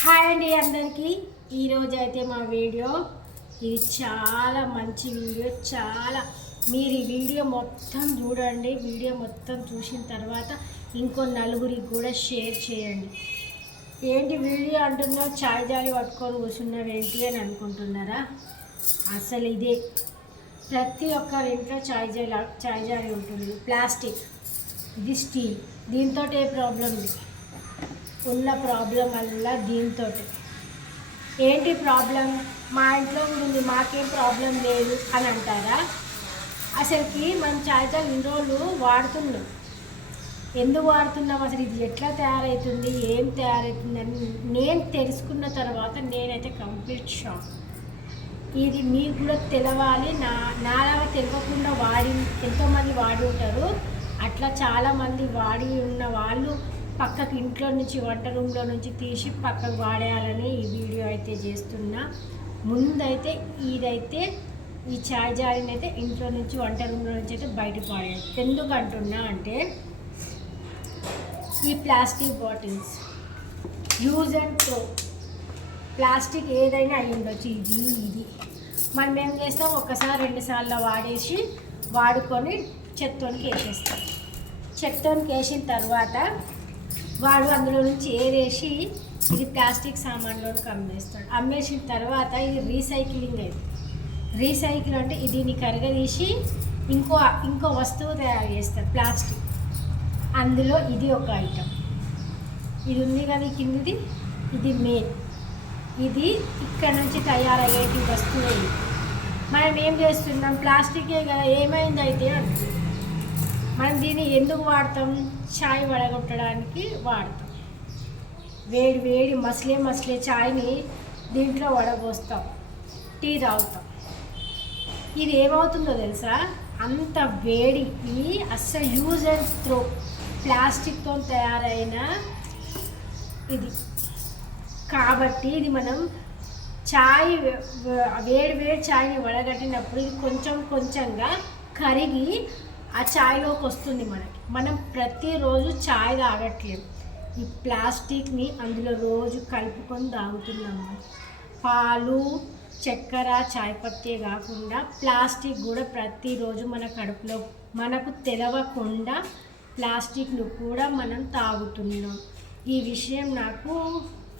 Hi అండి అందరికీ. ఈరోజు అయితే మా వీడియో ఇది చాలా మంచి వీడియో చాలా. మీరు ఈ వీడియో మొత్తం చూడండి. వీడియో మొత్తం చూసిన తర్వాత ఇంకో నలుగురికి కూడా షేర్ చేయండి. ఏంటి వీడియో అంటున్నావు చాయ్ జాలి పట్టుకొని కూర్చున్నారు ఏంటి అని అనుకుంటున్నారా? అసలు ఇదే. ప్రతి ఒక్కరి ఇంట్లో చాయ్ జాలి చాయ్ జాలి ఉంటుంది. ప్లాస్టిక్. ఇది స్టీల్. దీంతో ఏ ప్రాబ్లం లేదు. ఉన్న ప్రాబ్లం వల్ల దీంతో ఏంటి ప్రాబ్లం? మా ఇంట్లో ఉంది మాకేం ప్రాబ్లం లేదు అని అంటారా? అసలుకి మనం చార్జర్ ఇన్ని రోజులు వాడుతున్నాం. ఎందుకు వాడుతున్నాం? అసలు ఇది ఎట్లా తయారవుతుంది ఏం తయారవుతుంది అని నేను తెలుసుకున్న తర్వాత నేనైతే కంప్లీట్ షాక్. ఇది మీకు కూడా తెలవాలి. నా నాలాగా తెలియకుండా వాడి ఎంతోమంది వాడి ఉంటారు. అట్లా చాలామంది వాడి ఉన్న వాళ్ళు పక్కకి ఇంట్లో నుంచి వంట రూమ్లో నుంచి తీసి పక్కకు వాడేయాలని ఈ వీడియో అయితే చేస్తున్నా. ముందైతే ఇదైతే ఈ ఛాయ్ జారిని అయితే ఇంట్లో నుంచి వంట రూమ్లో నుంచి అయితే బయట పాడేది ఎందుకు అంటున్నా అంటే ఈ plastic bottles use and throw plastic ఏదైనా అయి ఉండొచ్చు. ఇది ఇది. మనం ఏం చేస్తాం? ఒక్కసారి రెండుసార్లు వాడేసి వాడుకొని చెత్తోనికి వేసేస్తాం. చెత్తోనికి వేసిన తర్వాత వాడు అందులో నుంచి ఏరేసి ఇది ప్లాస్టిక్ సామాన్లోకి అమ్మేస్తాడు అమ్మేసిన తర్వాత ఇది రీసైక్లింగ్ అయింది. రీసైకిల్ అంటే దీన్ని కరగదీసి ఇంకో ఇంకో వస్తువు తయారు చేస్తారు ప్లాస్టిక్. అందులో ఇది ఒక ఐటమ్. ఇది ఉంది కదా కిందిది? ఇది మెయిన్. ఇది ఇక్కడ నుంచి తయారయ్యేటి వస్తువు ఇది. మనం ఏం చేస్తున్నాం? ప్లాస్టికే కదా ఏమైంది అయితే మనం దీన్ని ఎందుకు వాడతాం? చాయ్ వడగొట్టడానికి వాడతాం. వేడి వేడి మసలే మసలే చాయ్ని దీంట్లో వడబోస్తాం. టీ తాగుతాం. ఇది ఏమవుతుందో తెలుసా? అంత వేడికి అస్సలు యూజ్ అండ్ త్రో ప్లాస్టిక్తో తయారైన ఇది. కాబట్టి ఇది మనం చాయ్ వేడి వేడి చాయ్ని వడగట్టినప్పుడు ఇది కొంచెం కొంచెంగా కరిగి ఆ ఛాయ్లోకి వస్తుంది మనకి. మనం ప్రతిరోజు ఛాయ్ తాగట్లేదు. ఈ ప్లాస్టిక్ని అందులో రోజు కలుపుకొని తాగుతున్నాము పాలు చక్కెర చాయ్ పత్తే కాకుండా ప్లాస్టిక్ కూడా ప్రతిరోజు మన కడుపులో మనకు తెలవకుండా ప్లాస్టిక్ను కూడా మనం తాగుతున్నాం. ఈ విషయం నాకు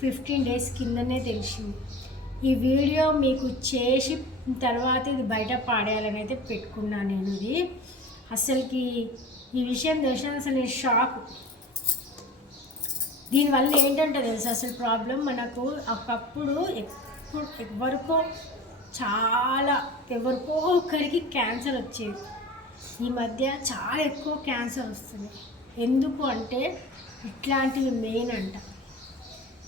ఫిఫ్టీన్ డేస్ కిందనే తెలిసింది. ఈ వీడియో మీకు చేసి తర్వాత ఇది బయట పాడేయాలని అయితే పెట్టుకున్నాను నేను ఇది. అసలుకి ఈ విషయం తెలిసిన అసలు షాక్ దీనివల్ల ఏంటంటే తెలుసు అసలు ప్రాబ్లం మనకు ఒకప్పుడు ఎప్పుడు ఎవరికో చాలా ఎవరికో ఒకరికి క్యాన్సర్ వచ్చేది. ఈ మధ్య చాలా ఎక్కువ క్యాన్సర్ వస్తుంది. ఎందుకు అంటే ఇట్లాంటివి మెయిన్ అంట.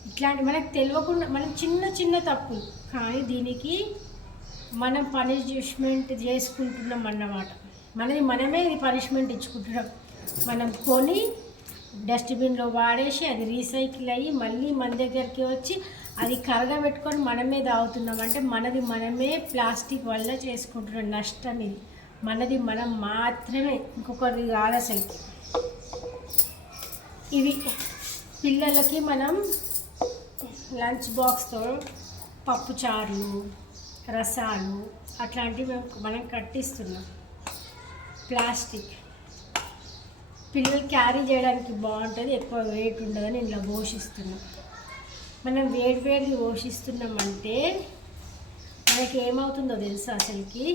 ఇట్లాంటి మనకు తెలియకుండా మనం చిన్న చిన్న తప్పులు. కానీ దీనికి మనం పనిష్మెంట్ చేసుకుంటున్నాం అన్నమాట. మనది మనమే ఇది పనిష్మెంట్ ఇచ్చుకుంటున్నాం. మనం కొని డస్ట్బిన్లో వాడేసి అది రీసైకిల్ అయ్యి మళ్ళీ మన దగ్గరికి వచ్చి అది కరగబెట్టుకొని మనమే తాగుతున్నాం. అంటే మనది మనమే ప్లాస్టిక్ వల్ల చేసుకుంటున్నాం నష్టం ఇది. మనది మనం మాత్రమే. ఇంకొకరి కాదు అసలు. ఇవి పిల్లలకి మనం లంచ్ బాక్స్తో పప్పుచారులు రసాలు అట్లాంటివి మనం కట్టిస్తున్నాం. ప్లాస్టిక్. పిల్లలు క్యారీ చేయడానికి బాగుంటుంది ఎక్కువ వెయిట్ ఉండదని ఇలా పోషిస్తున్నాం. మనం వేడి వేడి పోషిస్తున్నామంటే మనకి ఏమవుతుందో తెలుసా అసలుకి?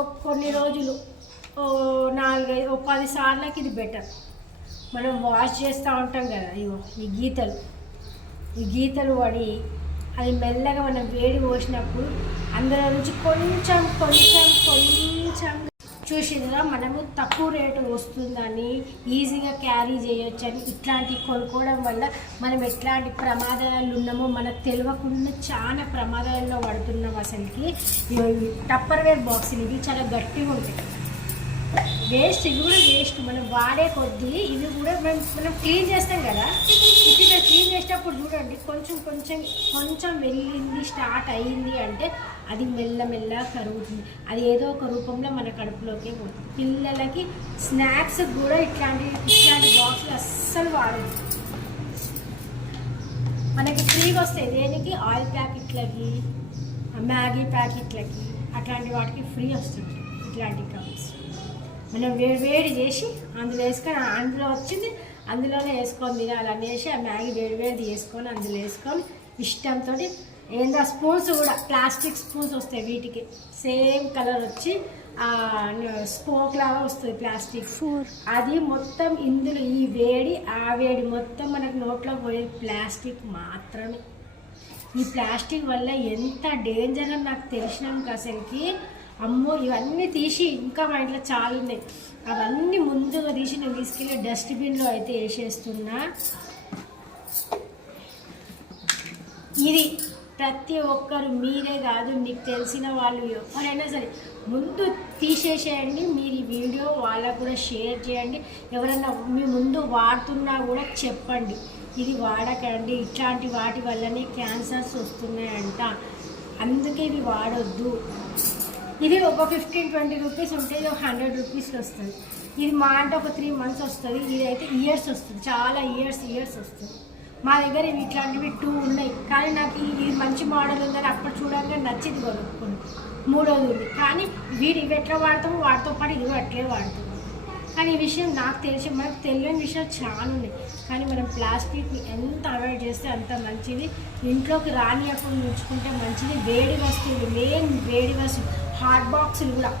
ఒక కొన్ని రోజులు ఓ నాలుగైదు ఓ పది సార్లకి ఇది బెటర్ మనం వాష్ చేస్తూ ఉంటాం కదా అయ్యో ఈ గీతలు. ఈ గీతలు పడి అది మెల్లగా మనం వేడి పోసినప్పుడు అందులో నుంచి కొంచెం కొంచెం కొంచెం చూసిందిగా మనము తక్కువ రేటు వస్తుందని ఈజీగా క్యారీ చేయొచ్చని ఇట్లాంటివి కొనుక్కోవడం వల్ల మనం ఎట్లాంటి ప్రమాదాలు ఉన్నామో మనకు తెలియకుండా చాలా ప్రమాదాల్లో పడుతున్నాం అసలుకి. టప్పర్ వేర్ బాక్సులు ఇవి చాలా గట్టిగా ఉంటాయి. వేస్ట్ ఇవి కూడా వేస్ట్. మనం వాడే కొద్దీ ఇవి కూడా మనం మనం క్లీన్ చేస్తాం కదా. క్లీన్ చేసేటప్పుడు చూడండి కొంచెం కొంచెం కొంచెం వెళ్ళింది స్టార్ట్ అయ్యింది అంటే అది మెల్లమెల్ల కరుగుతుంది. అది ఏదో ఒక రూపంలో మన కడుపులోకే పోతుంది. పిల్లలకి స్నాక్స్ కూడా ఇట్లాంటి ఇట్లాంటి బాక్సులు అస్సలు వాడదు మనకి ఫ్రీగా వస్తాయి. దేనికి? ఆయిల్ ప్యాకెట్లకి మ్యాగీ ప్యాకెట్లకి అట్లాంటి వాటికి ఫ్రీ వస్తుంది. ఇట్లాంటి కప్స్ మనం వేడి వేడి చేసి అందులో వేసుకొని అందులో వచ్చింది అందులోనే వేసుకొని తినాలి అనేసి ఆ మ్యాగీ వేడి వేడి చేసుకొని అందులో వేసుకొని ఇష్టంతో ఏందో స్పూన్స్ కూడా ప్లాస్టిక్ స్పూన్స్ వస్తాయి వీటికి. సేమ్ కలర్ వచ్చి స్పోక్ లాగా వస్తుంది ప్లాస్టిక్. అది మొత్తం ఇందులో ఈ వేడి ఆ వేడి మొత్తం మనకు నోట్లో పోయేది ప్లాస్టిక్ మాత్రమే. ఈ ప్లాస్టిక్ వల్ల ఎంత డేంజర్ అని నాకు తెలిసినాక అసలుకి అమ్మో ఇవన్నీ తీసి ఇంకా మా ఇంట్లో చాలా ఉన్నాయి. అవన్నీ ముందుగా తీసి నేను తీసుకెళ్ళి డస్ట్బిన్లో అయితే వేసేస్తున్నా. ఇది ప్రతి ఒక్కరు మీరే కాదు మీకు తెలిసిన వాళ్ళు ఎవరైనా సరే ముందు తీసేసేయండి మీరు ఈ వీడియో వాళ్ళకు కూడా షేర్ చేయండి. ఎవరైనా మీ ముందు వాడుతున్నా కూడా చెప్పండి. ఇది వాడకండి ఇట్లాంటి వాటి వల్లనే క్యాన్సర్స్ వస్తున్నాయంట. అందుకే ఇవి వాడొద్దు. ఇది ఒక ఫిఫ్టీన్ ట్వంటీ రూపీస్ ఉంటే ఇది ఒక హండ్రెడ్ రూపీస్కి వస్తుంది. ఇది మా అంటే ఒక త్రీ మంత్స్ వస్తుంది. ఇది అయితే ఇయర్స్ వస్తుంది. చాలా ఇయర్స్ ఇయర్స్ వస్తుంది. మా దగ్గర ఇవి ఇట్లాంటివి టూ ఉన్నాయి. కానీ నాకు ఇది మంచి మోడల్ ఉందని అప్పుడు చూడంగా నచ్చింది కొనుక్కుని. మూడోది ఉంది. కానీ వీడు ఇవి ఎట్లా వాడతామో వాటితో పాటు ఇది అట్లే వాడుతాం కానీ ఈ విషయం నాకు తెలిసి మనకు తెలియని విషయాలు చాలా ఉన్నాయి. కానీ మనం ప్లాస్టిక్ని ఎంత అవాయిడ్ చేస్తే అంత మంచిది. ఇంట్లోకి రానియకుండా ఉంచుకుంటే మంచిది. వేడి వస్తువులు మెయిన్ వేడి వస్తువులు. హాట్ బాక్సులు కూడా.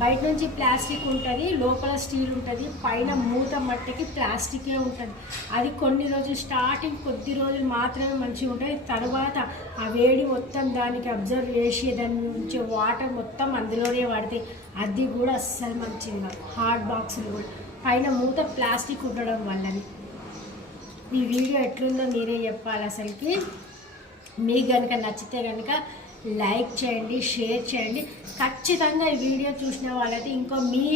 బయట నుంచి ప్లాస్టిక్ ఉంటుంది లోపల స్టీల్ ఉంటుంది పైన మూత మట్టికి ప్లాస్టికే ఉంటుంది. అది కొన్ని రోజులు స్టార్టింగ్ కొద్ది రోజులు మాత్రమే మంచిగా ఉంటుంది. తర్వాత ఆ వేడి మొత్తం దానికి అబ్జర్వ్ చేసి దాని నుంచి వాటర్ మొత్తం అందులోనే పడతాయి అది కూడా అస్సలు మంచిది కాదు. హాట్ బాక్సులు కూడా. పైన మూత ప్లాస్టిక్ ఉండడం వల్లని. ఈ వీడియో ఎట్లుందో మీరే చెప్పాలి అసలుకి. మీకు కనుక నచ్చితే కనుక లైక్ చేయండి షేర్ చేయండి. ఖచ్చితంగా ఈ వీడియో చూసిన వాళ్ళైతే ఇంకో మీ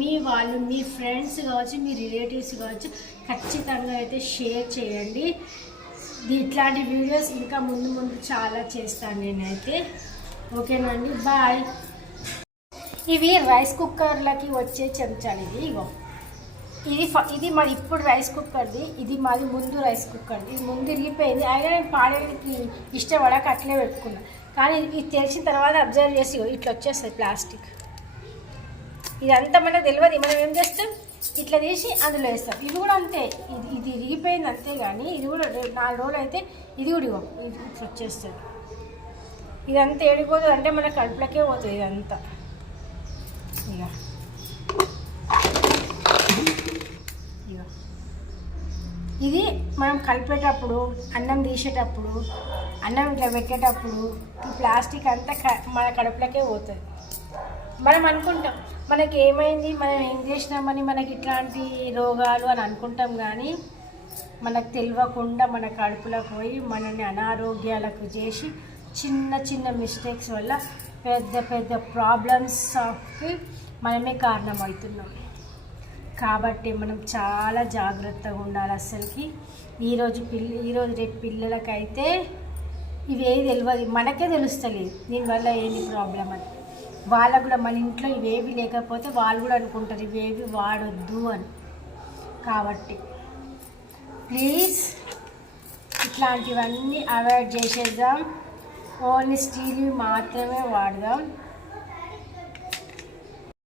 మీ వాళ్ళు మీ ఫ్రెండ్స్ కావచ్చు మీ రిలేటివ్స్ కావచ్చు ఖచ్చితంగా అయితే షేర్ చేయండి. ఇట్లాంటి వీడియోస్ ఇంకా ముందు ముందు చాలా చేస్తాను నేనైతే. ఓకేనండి బాయ్. ఇవి రైస్ కుక్కర్లకి వచ్చే చెంచాలు ఇది ఇగో. ఇది ఫ- ఇది మాది ఇప్పుడు రైస్ కుక్కర్ది ఇది మాది ముందు రైస్ కుక్కర్ది ఇది ముందు ఇరిగిపోయింది. అయినా నేను పాడేది ఇష్టపడక అట్లే పెట్టుకున్నా. కానీ ఇది తెలిసిన తర్వాత అబ్జర్వ్ చేసి ఇగో ఇట్లా వచ్చేస్తుంది ప్లాస్టిక్ ఇదంతా మనకు తెలియదు మనం ఏం చేస్తాం? ఇట్లా తీసి అందులో వేస్తాం. ఇది కూడా అంతే. ఇది ఇది ఇరిగిపోయింది అంతే కానీ ఇది కూడా నాలుగు రోజులు అయితే ఇది కూడా ఇగో ఇది ఇట్లా వచ్చేస్తుంది. ఇదంతా ఏడిపోతుంది అంటే మన కడుపులకే పోతుంది ఇదంతా. ఇక ఇగో. ఇది మనం కలిపేటప్పుడు అన్నం తీసేటప్పుడు అన్నం ఇట్లా పెట్టేటప్పుడు ఈ ప్లాస్టిక్ అంతా క- మన కడుపులకే పోతుంది. మనం అనుకుంటాం మనకి ఏమైంది మనం ఏం చేసినామని మనకి ఇట్లాంటి రోగాలు అని అనుకుంటాం కానీ మనకు తెలియకుండా మన కడుపులోకి పోయి మనల్ని అనారోగ్యాలకు చేసి చిన్న చిన్న మిస్టేక్స్ వల్ల పెద్ద పెద్ద ప్రాబ్లమ్స్కి మనమే కారణమవుతున్నాం. కాబట్టి మనం చాలా జాగ్రత్తగా ఉండాలి అసలుకి ఈరోజు పిల్ల ఈరోజు రేపు పిల్లలకైతే ఇవేవి తెలియదు మనకే తెలుస్తలేదు. దీనివల్ల ఏంది ప్రాబ్లం అని. వాళ్ళకు కూడా మన ఇంట్లో ఇవేవి లేకపోతే వాళ్ళు కూడా అనుకుంటారు ఇవేవి వాడొద్దు అని. కాబట్టి ప్లీజ్ ఇట్లాంటివన్నీ అవాయిడ్ చేసేద్దాం. ఓన్లీ స్టీల్ మాత్రమే వాడదాం.